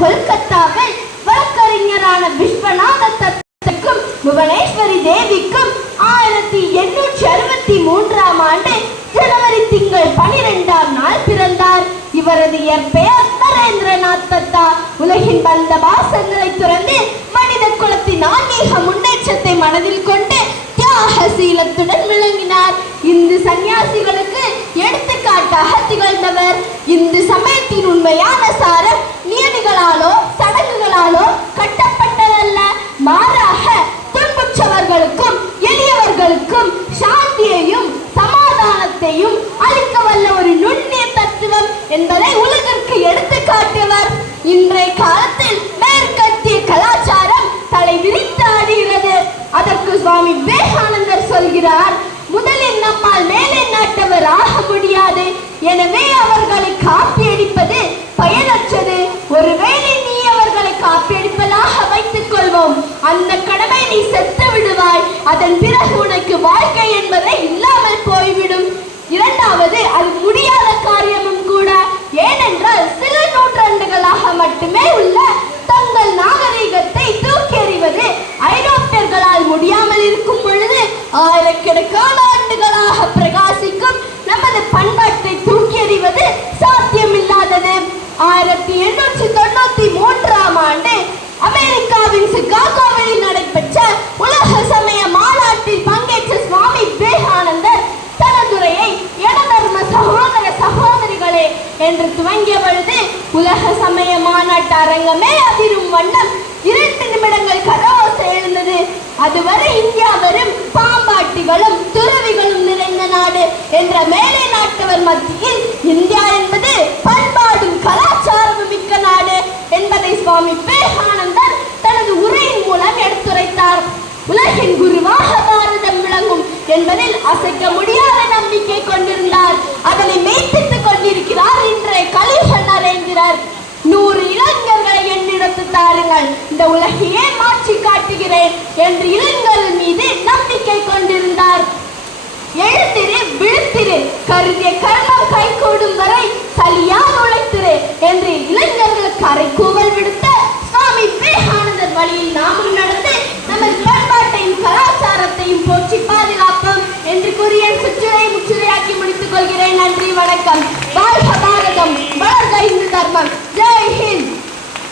கொல்கத்தாவில் வழக்கறிஞரான விஸ்வநாத புவனேஸ்வரி தேவிக்கும் ஆயிரத்தி எண்ணூற்றி அறுபத்தி மூன்றாம் ஆண்டு ஜனவரி திங்கள் பனிரெண்டாம் நாள் பிறந்தார். இவரது இயற்பெயர் நரேந்திரநாத் தத்தா. உலகின் பந்த பாசங்களை துறந்து மனித குலத்தின் ஆன்மீக முன்னேற்றத்தை மனதில் கொண்டு தியாக சீலத்துடன் விளங்கினார். இந்து சந்நியாசிகளுக்கு எடுத்துக்காட்டாக திகழ்ந்தவர். இந்து சமயத்தின் உண்மையான என்பதை உலகிற்கு எடுத்து காட்டுவர் இன்றைய காலத்தில் மேற்கத்திய கலாச்சாரம் தலை விரித்து ஆடுகிறது. அதற்கு சுவாமி விவேகானந்தர் சொல்கிறார் முதலில் நம்மால் ஆயிரக்கணக்கான ஆண்டுகளாக பிரகாசிக்கும் நமது பண்பாட்டை தூக்கி எறிவது சாத்தியமில்லாதது. ஆயிரத்தி எண்ணூற்றி தொண்ணூத்தி மூன்றாம் ஆண்டு அமெரிக்காவின் சிகாகோவில் நடைபெற்ற உலக சமய மாநாட்டில் பங்கேற்ற சுவாமி விவேகானந்தர் தனதுரையை எனதர்ம சகோதர சகோதரிகளே என்று துவங்கிய பொழுது உலக சமய மாநாட்டு அரங்கமே அதிரும் வண்ணம் இரண்டு நிமிடங்கள் கதவோசை எழுந்தது. அதுவரை இந்தியா வெறும் பாம்பாட்டிகளும் துறவிகளும் நிறைந்த நாடு என்ற மேலை நாட்டவர் மத்தியில் இந்தியா என்பது பண்பாடும் கலாச்சாரமும் மிக்க நாடு என்பதை சுவாமி விவேகானந்தர் தனது உரையின் மூலம் எடுத்துரைத்தார். உலகின் குருவாக பாரதம் விளங்கும் என்பதில் அசைக்க முடியாத நம்பிக்கை கொண்டிருந்தார். அதனை மெய்ப்பித்துக் கொண்டிருக்கிறார் இன்றைய கலிக நரேந்திரர். நூறு இளைஞர்களை என்னிடத்து தாருங்கள். இந்த உலகையே மாற்றி காட்டுகிறேன் என்று இளைஞர் Смотрите,